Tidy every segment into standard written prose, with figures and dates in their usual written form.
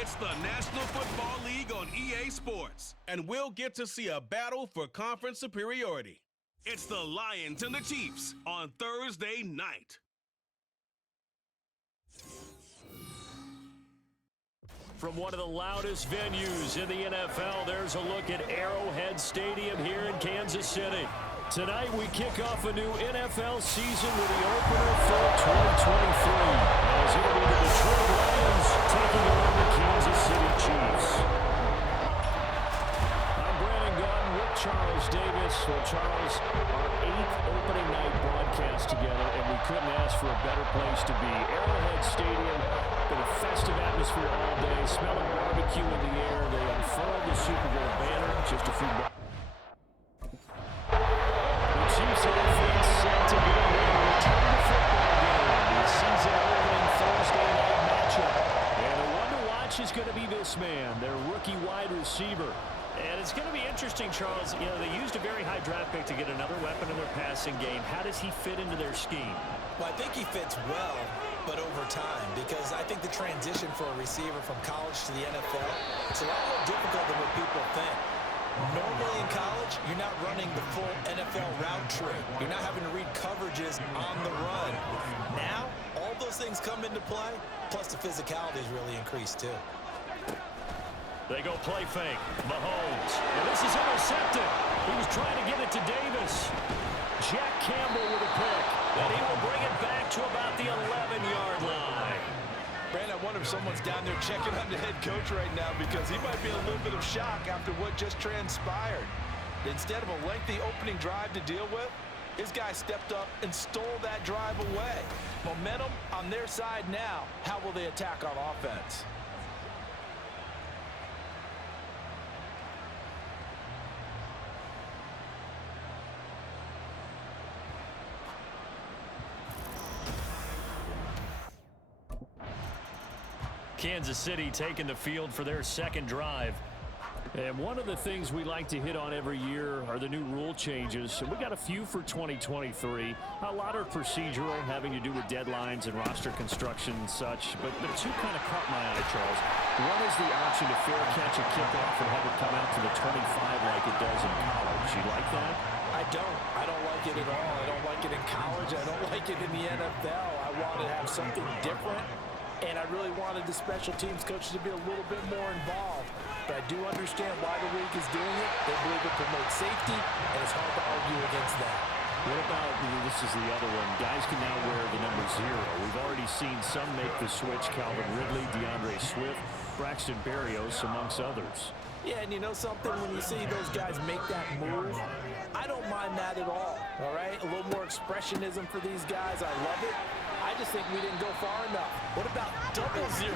It's the National Football League on EA Sports, and we'll get to see a battle for conference superiority. It's the Lions and the Chiefs on Thursday night. From one of the loudest venues in the NFL, there's a look at Arrowhead Stadium here in Kansas City. Tonight, we kick off a new NFL season with the opener for 2023. As it'll be the Detroit Lions taking on the Kansas City Chiefs. I'm Brandon Gunn with Charles Davis. Well, Charles, our 8th opening night broadcast together, and we couldn't ask for a better place to be. Arrowhead Stadium, been a festive atmosphere all day, smelling barbecue in the air. They unfurled the Super Bowl banner just a few minutes. Chiefs offense set to go in a return to football game. The season-opening Thursday night matchup. And the one to watch is going to be this man, their rookie wide receiver. And it's going to be interesting, Charles. You know, they used a very high draft pick to get another weapon in their passing game. How does he fit into their scheme? Well, I think he fits well, but over time, because I think the transition for a receiver from college to the NFL, it's a lot more difficult than what people think. Normally in college, you're not running the full NFL route tree. You're not having to read coverages on the run. Now, all those things come into play, plus the physicality is really increased too. They go play fake. Mahomes. And this is intercepted. He was trying to get it to Davis. Jack Campbell with a pick. And he will bring it back to about the 11-yard line. Brandon, I wonder if someone's down there checking on the head coach right now because he might be in a little bit of shock after what just transpired. Instead of a lengthy opening drive to deal with, his guy stepped up and stole that drive away. Momentum on their side now. How will they attack on offense? Kansas City taking the field for their second drive. And one of the things we like to hit on every year are the new rule changes. And we got a few for 2023. A lot are procedural, having to do with deadlines and roster construction and such. But two kind of caught my eye, Charles. One is the option to fair catch a kickoff and have it come out to the 25 like it does in college. You like that? I don't like it at all. I don't like it in college. I don't like it in the NFL. I want to have something different. And I really wanted the special teams coaches to be a little bit more involved. But I do understand why the league is doing it. They believe it promotes safety, and it's hard to argue against that. What about, this is the other one, guys can now wear the number 0. We've already seen some make the switch, Calvin Ridley, DeAndre Swift, Braxton Berrios, amongst others. Yeah, and you know something? When you see those guys make that move, I don't mind that at all right? A little more expressionism for these guys. I love it. I just think we didn't go far enough. What about double 0,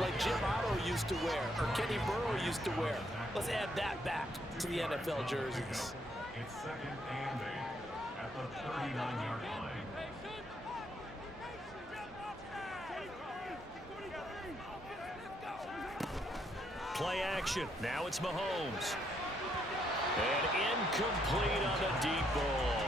like Jim Otto used to wear or Kenny Burrow used to wear? Let's add that back to the NFL jerseys. It's second and 8 at the 39-yard line. Play action. Now it's Mahomes. And incomplete on the deep ball.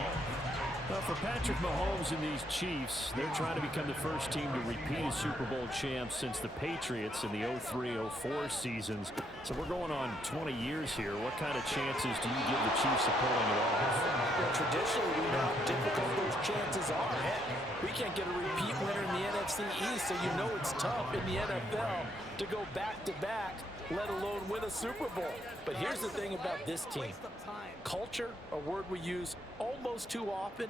Well, for Patrick Mahomes and these Chiefs, they're trying to become the first team to repeat as Super Bowl champs since the Patriots in the 03-04 seasons. So we're going on 20 years here. What kind of chances do you give the Chiefs of pulling it off? Well, traditionally, we know how difficult those chances are. Heck, we can't get a repeat winner in the NFC East, so you know it's tough in the NFL to go back-to-back, let alone win a Super Bowl. But here's the thing about this team. Culture, a word we use almost too often,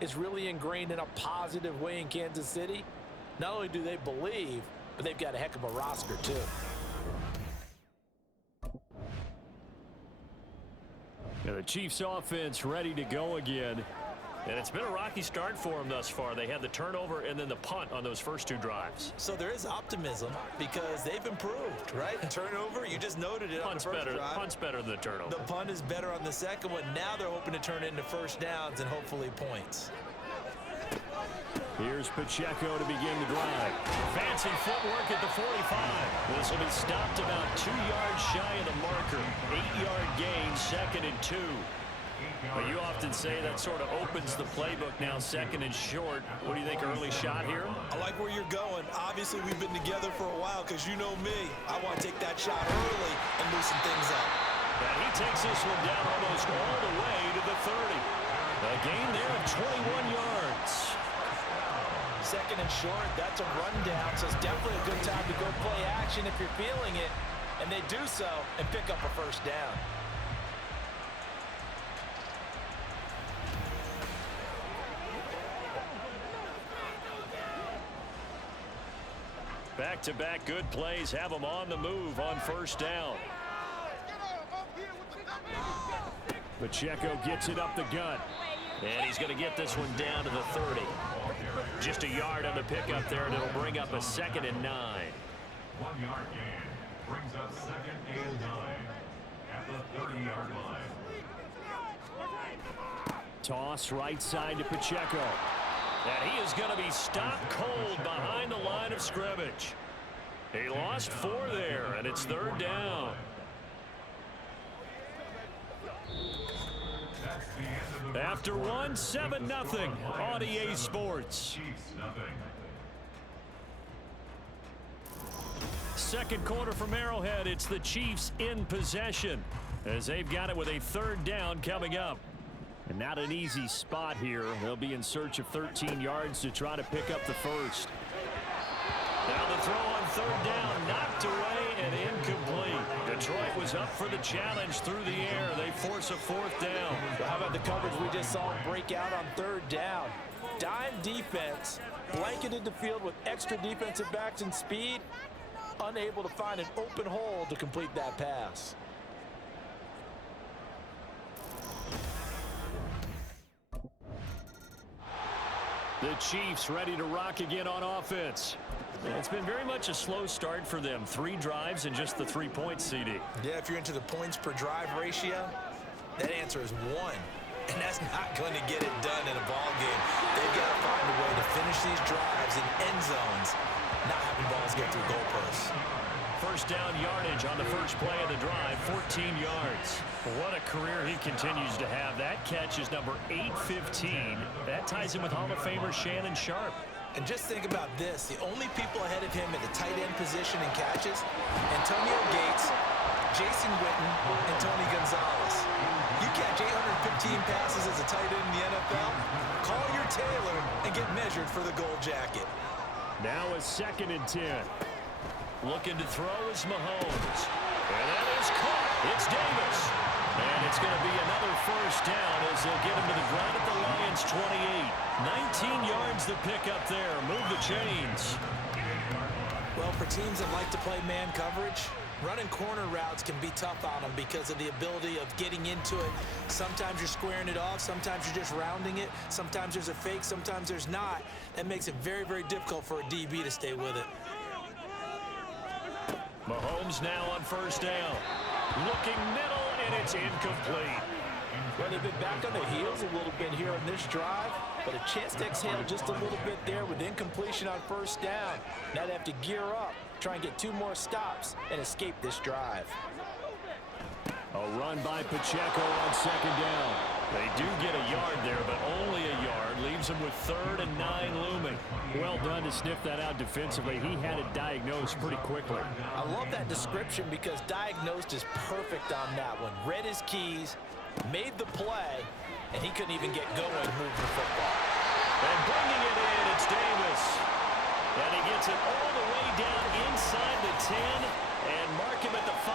is really ingrained in a positive way in Kansas City. Not only do they believe, but they've got a heck of a roster too. Yeah, the Chiefs offense ready to go again. And it's been a rocky start for them thus far. They had the turnover and then the punt on those first 2 drives. So there is optimism because they've improved, right? Turnover, you just noted it on the first drive. Punt's better than the turnover. The punt is better on the second one. Now they're hoping to turn it into first downs and hopefully points. Here's Pacheco to begin the drive. Fancy footwork at the 45. This will be stopped about 2 yards shy of the marker. 8-yard gain, 2nd and 2. Well, you often say that sort of opens the playbook now, second and short. What do you think, early shot here? I like where you're going. Obviously, we've been together for a while because you know me. I want to take that shot early and loosen things up. And he takes this one down almost all the way to the 30. A gain there of 21 yards. Second and short, that's a rundown, so it's definitely a good time to go play action if you're feeling it. And they do so and pick up a first down. Back-to-back good plays have them on the move on first down. Pacheco gets it up the gut. And he's going to get this one down to the 30. Just a yard on the pickup there, and it'll bring up a 2nd and 9. 1 yard gain brings up 2nd and 9 at the 30-yard line. Toss right side to Pacheco. And he is going to be stopped cold behind the line of scrimmage. He lost 4 there, and it's 3rd down. After one, 7-0 on EA Sports. Chiefs nothing. Second quarter from Arrowhead. It's the Chiefs in possession as they've got it with a 3rd down coming up. And not an easy spot here. They'll be in search of 13 yards to try to pick up the first. Now the throw on 3rd down, knocked away and incomplete. Detroit was up for the challenge through the air. They force a 4th down. How about the coverage we just saw him break out on 3rd down? Dime defense, blanketed the field with extra defensive backs and speed, unable to find an open hole to complete that pass. The Chiefs ready to rock again on offense. It's been very much a slow start for them. 3 drives and just the 3 points, CD. Yeah, if you're into the points per drive ratio, that answer is 1. And that's not going to get it done in a ball game. They've got to find a way to finish these drives in end zones, not having balls get through goalposts. First down yardage on the first play of the drive, 14 yards. What a career he continues to have. That catch is number 815. That ties him with Hall of Famer Shannon Sharpe. And just think about this. The only people ahead of him at the tight end position in catches, Antonio Gates, Jason Witten, and Tony Gonzalez. You catch 815 passes as a tight end in the NFL, call your tailor and get measured for the gold jacket. Now a 2nd and 10. Looking to throw is Mahomes. And that is caught. It's Davis. And it's going to be another first down as they'll get him to the ground at the Lions' 28. 19 yards to pick up there. Move the chains. Well, for teams that like to play man coverage, running corner routes can be tough on them because of the ability of getting into it. Sometimes you're squaring it off. Sometimes you're just rounding it. Sometimes there's a fake. Sometimes there's not. That makes it very, very difficult for a DB to stay with it. Mahomes now on first down. Looking middle, and it's incomplete. Well, they've been back on their heels a little bit here on this drive, but a chance to exhale just a little bit there with incompletion on first down. Now they have to gear up, try and get 2 more stops, and escape this drive. A run by Pacheco on 2nd down. They do get a yard there, but only a yard. Leaves them with 3rd and 9 looming. Well done to sniff that out defensively. He had it diagnosed pretty quickly. I love that description because diagnosed is perfect on that one. Read his keys, made the play, and he couldn't even get going moving the football. And bringing it in, it's Davis. And he gets it all the way down inside the 10 and mark him at the 5.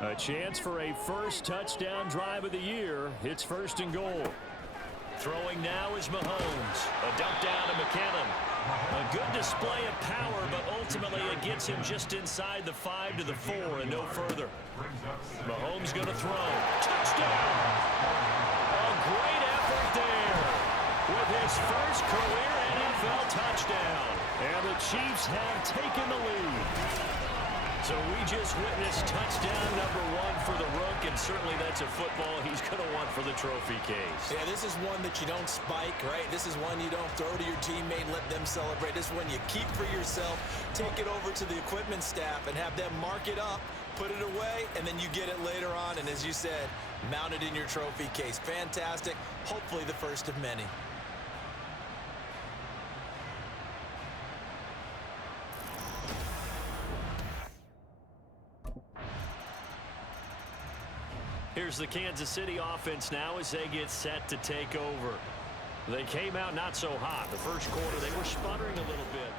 A chance for a first touchdown drive of the year. It's 1st and goal. Throwing now is Mahomes. A dump down to McKinnon. A good display of power, but ultimately it gets him just inside the 5 to the 4 and no further. Mahomes going to throw. Touchdown! A great effort there with his first career NFL touchdown. And the Chiefs have taken the lead. So we just witnessed touchdown number 1 for the Rook, and certainly that's a football he's going to want for the trophy case. Yeah, this is one that you don't spike, right? This is one you don't throw to your teammate and let them celebrate. This is one you keep for yourself, take it over to the equipment staff and have them mark it up, put it away, and then you get it later on, and as you said, mount it in your trophy case. Fantastic. Hopefully the first of many. Here's the Kansas City offense now as they get set to take over. They came out not so hot. The first quarter, they were sputtering a little bit.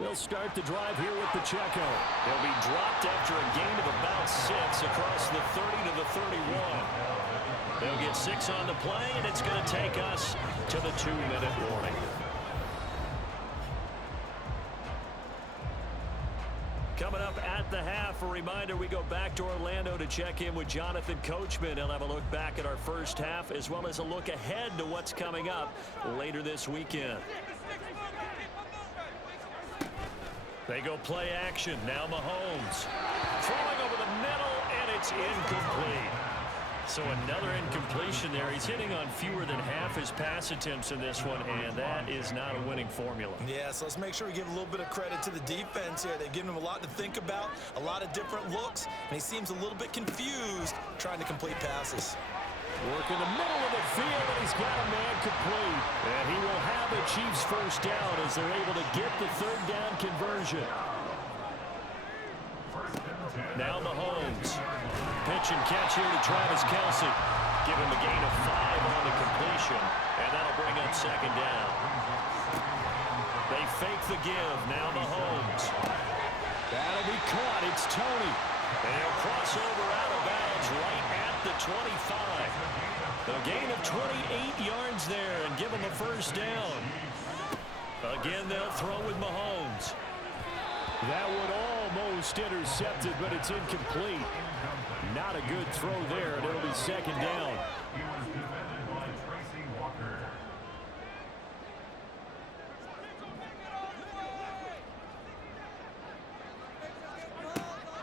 They'll start the drive here with Pacheco. They'll be dropped after a gain of about 6 across the 30 to the 31. They'll get 6 on the play, and it's going to take us to the 2-minute warning. Coming up at the half, a reminder, we go back to Orlando to check in with Jonathan Coachman. He'll have a look back at our first half as well as a look ahead to what's coming up later this weekend. They go play action. Now Mahomes. Throwing over the middle, and it's incomplete. So another incompletion there. He's hitting on fewer than half his pass attempts in this one, and that is not a winning formula. Yeah, so let's make sure we give a little bit of credit to the defense here. They've given him a lot to think about, a lot of different looks, and he seems a little bit confused trying to complete passes. Work in the middle of the field, and he's got a man complete. And he will have the Chiefs first down as they're able to get the third down conversion. Now Mahomes. Pitch and catch here to Travis Kelce. Give him a gain of 5 on the completion, and that'll bring up second down. They fake the give. Now Mahomes. That'll be caught. It's Tony. And he'll cross over out of bounds right at the 25. A gain of 28 yards there and give him a first down. Again, they'll throw with Mahomes. That would almost intercept it, but it's incomplete. Not a good throw there, and it'll be second down. He was defended by Tracy Walker.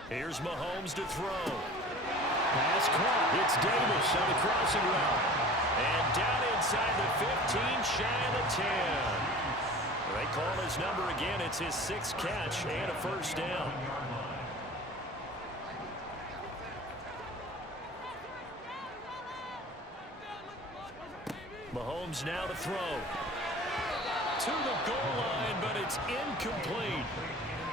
Here's Mahomes to throw. Pass caught. It's Davis on the crossing route. And down inside the 15, shy of the 10. They call his number again. It's his 6th catch and a first down. Mahomes now to throw. To the goal line, but it's incomplete.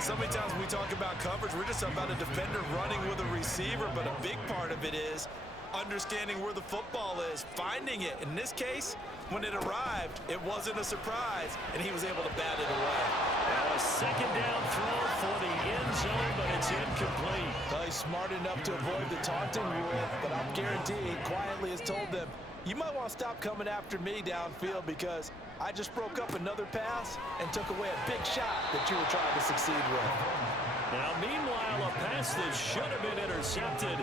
So many times when we talk about coverage, we're just about a defender running with a receiver, but a big part of it is understanding where the football is, finding it. In this case, when it arrived, it wasn't a surprise, and he was able to bat it away. Now a second down throw for the end zone, but it's incomplete. Well, he's smart enough to avoid the taunting rule, but I'm guaranteed he quietly has told them, you might want to stop coming after me downfield because I just broke up another pass and took away a big shot that you were trying to succeed with. Now, meanwhile, a pass that should have been intercepted,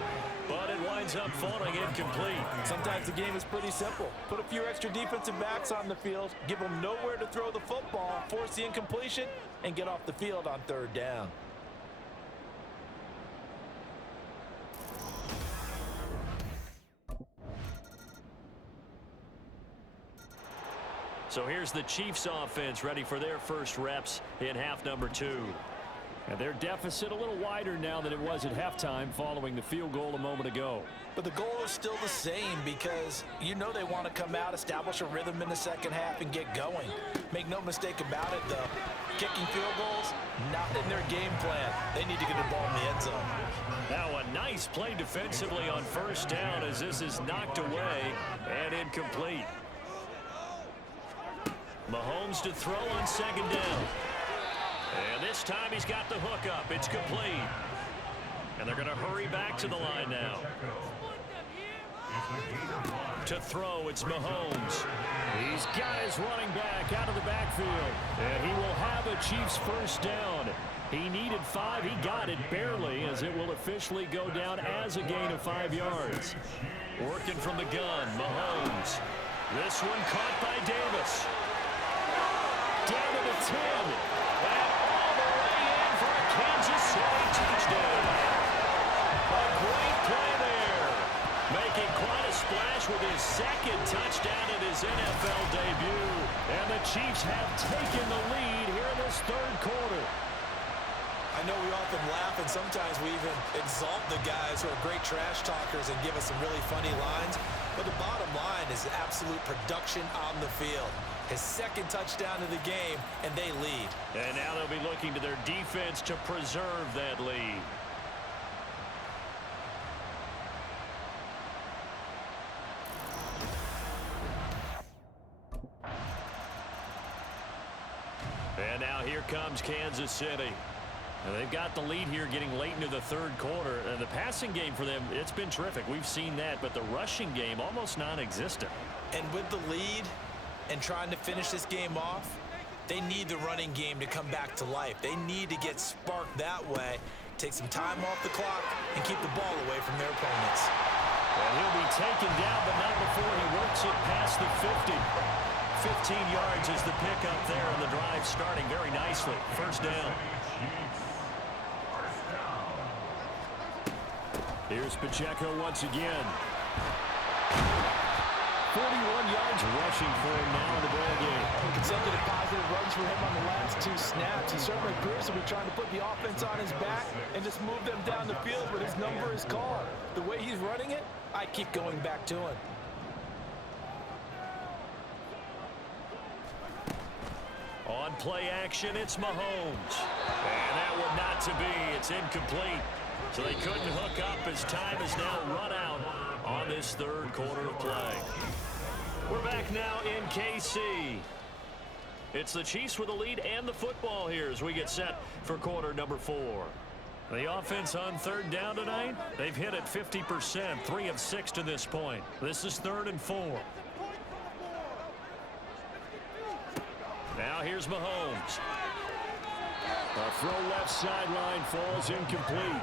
but it winds up falling incomplete. Sometimes the game is pretty simple. Put a few extra defensive backs on the field, give them nowhere to throw the football, force the incompletion, and get off the field on third down. So here's the Chiefs offense ready for their first reps in half number 2. And their deficit a little wider now than it was at halftime following the field goal a moment ago. But the goal is still the same because you know they want to come out, establish a rhythm in the second half, and get going. Make no mistake about it, though. Kicking field goals, not in their game plan. They need to get the ball in the end zone. Now a nice play defensively on first down as this is knocked away and incomplete. Mahomes to throw on second down. And this time he's got the hook up. It's complete. And they're going to hurry back to the line now. It's a gain of 1. To throw, it's Mahomes. He's got his running back out of the backfield. And he will have a Chiefs first down. He needed 5. He got it barely, as it will officially go down as a gain of 5 yards. Working from the gun, Mahomes. This one caught by Davis. Down to the 10. And all the way in for a Kansas City touchdown. A great play there. Making quite a splash with his second touchdown in his NFL debut. And the Chiefs have taken the lead here in this third quarter. I know we often laugh, and sometimes we even exalt the guys who are great trash talkers and give us some really funny lines. But the bottom line is absolute production on the field. His second touchdown of the game, and they lead. And now they'll be looking to their defense to preserve that lead. And now here comes Kansas City. And they've got the lead here getting late into the third quarter. And the passing game for them, it's been terrific. We've seen that. But the rushing game, almost non-existent. And with the lead and trying to finish this game off, they need the running game to come back to life. They need to get sparked that way, take some time off the clock, and keep the ball away from their opponents. And he'll be taken down, but not before he works it past the 50. 15 yards is the pickup there, and the drive starting very nicely. First down. Here's Pacheco once again. 41 yards rushing for him now in the ball game. Consecutive positive runs for him on the last 2 snaps. He certainly appears to be trying to put the offense on his back and just move them down the field, but his number is called. The way he's running it, I keep going back to him. On play action, it's Mahomes. And that one not to be. It's incomplete. So they couldn't hook up as time is now run out on this third quarter of play. We're back now in KC. It's the Chiefs with the lead and the football here as we get set for quarter number 4. The offense on third down tonight, they've hit it 50%, 3 of 6 to this point. This is 3rd and 4. Now here's Mahomes. A throw left sideline falls incomplete.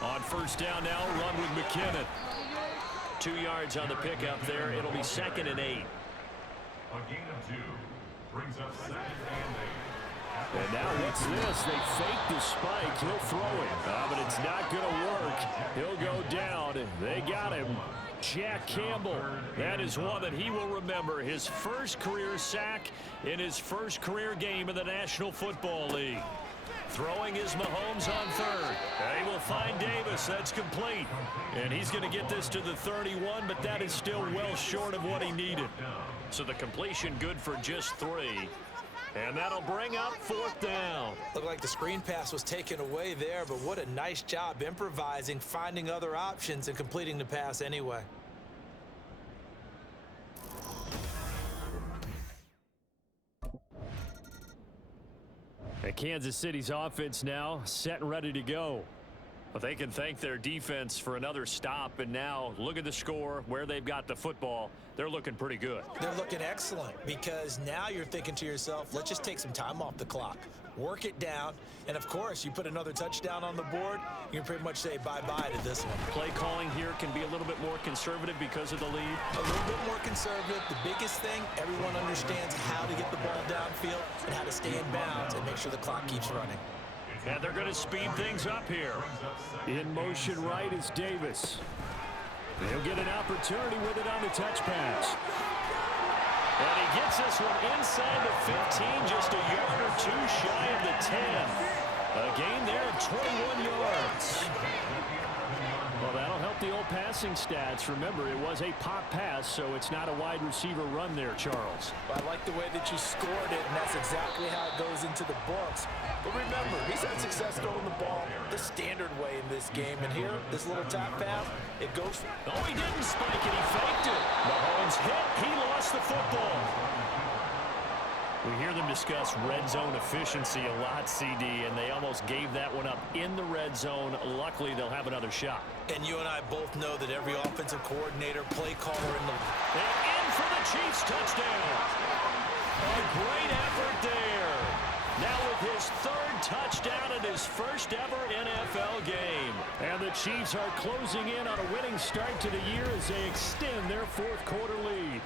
On first down now, run with McKinnon. 2 yards on the pickup there. It'll be 2nd and 8. A gain of 2 brings up 2nd and 8. And now what's this? They fake the spike. He'll throw it. But it's not going to work. He'll go down. They got him. Jack Campbell. That is one that he will remember. His first career sack in his first career game in the National Football League. Throwing is Mahomes on third. They will find Davis. That's complete. And he's going to get this to the 31, but that is still well short of what he needed. So the completion good for just 3. And that'll bring up 4th down. Looked like the screen pass was taken away there, but what a nice job improvising, finding other options, and completing the pass anyway. And Kansas City's offense now set and ready to go. But they can thank their defense for another stop. And now look at the score, where they've got the football. They're looking pretty good. They're looking excellent because now you're thinking to yourself, let's just take some time off the clock, work it down, and of course, you put another touchdown on the board, you can pretty much say bye-bye to this one. Play calling here can be a little bit more conservative because of the lead. A little bit more conservative. The biggest thing, everyone understands how to get the ball downfield and how to stay in bounds and make sure the clock keeps running. And they're going to speed things up here. In motion right is Davis. He'll get an opportunity with it on the touch pass. And he gets this one inside the 15, just a yard or 2 shy of the 10. A gain there of 21 yards. Well, that'll help the old passing stats. Remember, it was a pop pass, so it's not a wide receiver run there, Charles. Well, I like the way that you scored it, and that's exactly how it goes into the books. But remember, he's had success throwing the ball the standard way in this game. And here, this little top pass, it goes. Oh, he didn't spike it. He faked it. Mahomes hit. He lost the football. We hear them discuss red zone efficiency a lot, CD, and they almost gave that one up in the red zone. Luckily, they'll have another shot. And you and I both know that every offensive coordinator, play caller in the... And in for the Chiefs touchdown. A great effort there. Now with his third touchdown in his first ever NFL game. And the Chiefs are closing in on a winning start to the year as they extend their fourth quarter lead.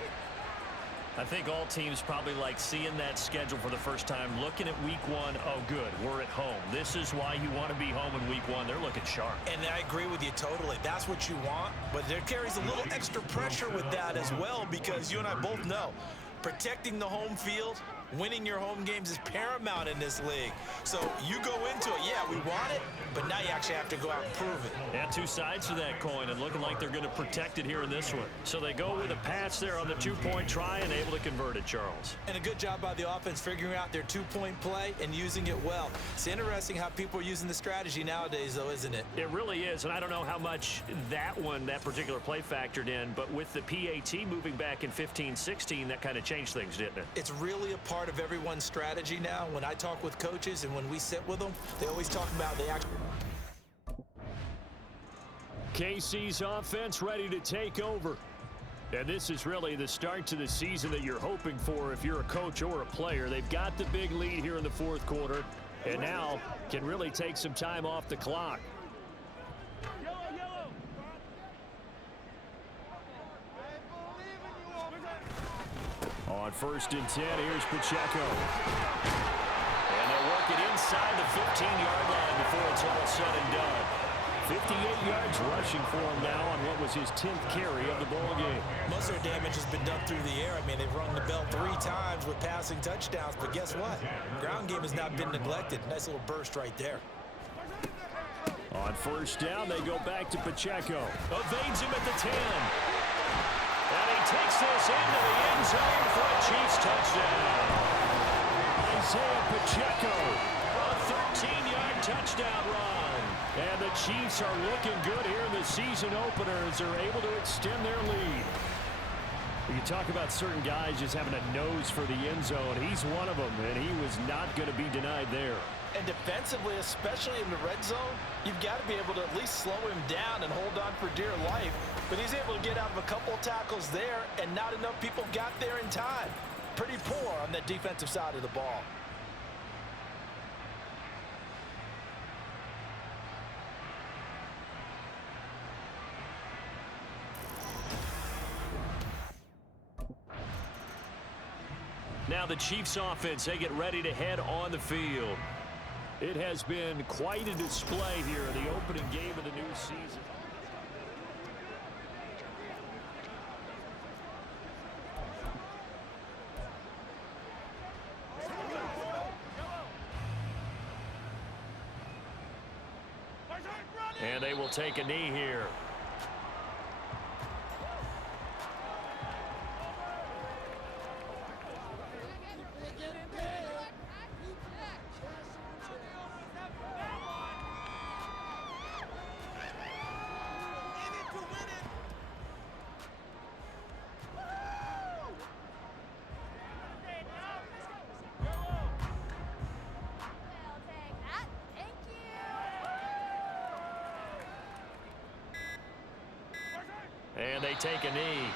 I think all teams probably like seeing that schedule for the first time, looking at week one. Oh, good, we're at home. This is why you want to be home in week one. They're looking sharp. And I agree with you totally. That's what you want. But there carries a little extra pressure with that as well, because you and I both know protecting the home field, winning your home games is paramount in this league. So you go into it, yeah, we want it, but now you actually have to go out and prove it. Yeah, two sides to that coin, and looking like they're going to protect it here in this one. So they go with a pass there on the two-point try and able to convert it, Charles. And a good job by the offense figuring out their two-point play and using it well. It's interesting how people are using the strategy nowadays, though, isn't it? It really is, and I don't know how much that particular play factored in, but with the PAT moving back in 15-16, that kind of changed things, didn't it? It's really a part of everyone's strategy now. When I talk with coaches and when we sit with them, they always talk about the actual... KC's offense ready to take over. And this is really the start to the season that you're hoping for if you're a coach or a player. They've got the big lead here in the fourth quarter, and now can really take some time off the clock. On 1st and 10, here's Pacheco. And they'll work it inside the 15-yard line before it's all said and done. 58 yards rushing for him now on what was his 10th carry of the ball game. Most of their damage has been done through the air. I mean, they've rung the bell 3 times with passing touchdowns, but guess what? Ground game has not been neglected. Nice little burst right there. On 1st down, they go back to Pacheco. Evades him at the 10. And he takes this into the end zone for a Chiefs touchdown. Isaiah Pacheco. A 13-yard touchdown run. And the Chiefs are looking good here in the season opener as they're able to extend their lead. You talk about certain guys just having a nose for the end zone. He's one of them, and he was not going to be denied there. And defensively, especially in the red zone, you've got to be able to at least slow him down and hold on for dear life. But he's able to get out of a couple tackles there, and not enough people got there in time. Pretty poor on the defensive side of the ball. Now the Chiefs offense, they get ready to head on the field. It has been quite a display here in the opening game of the new season. And they will take a knee here. And they take a knee.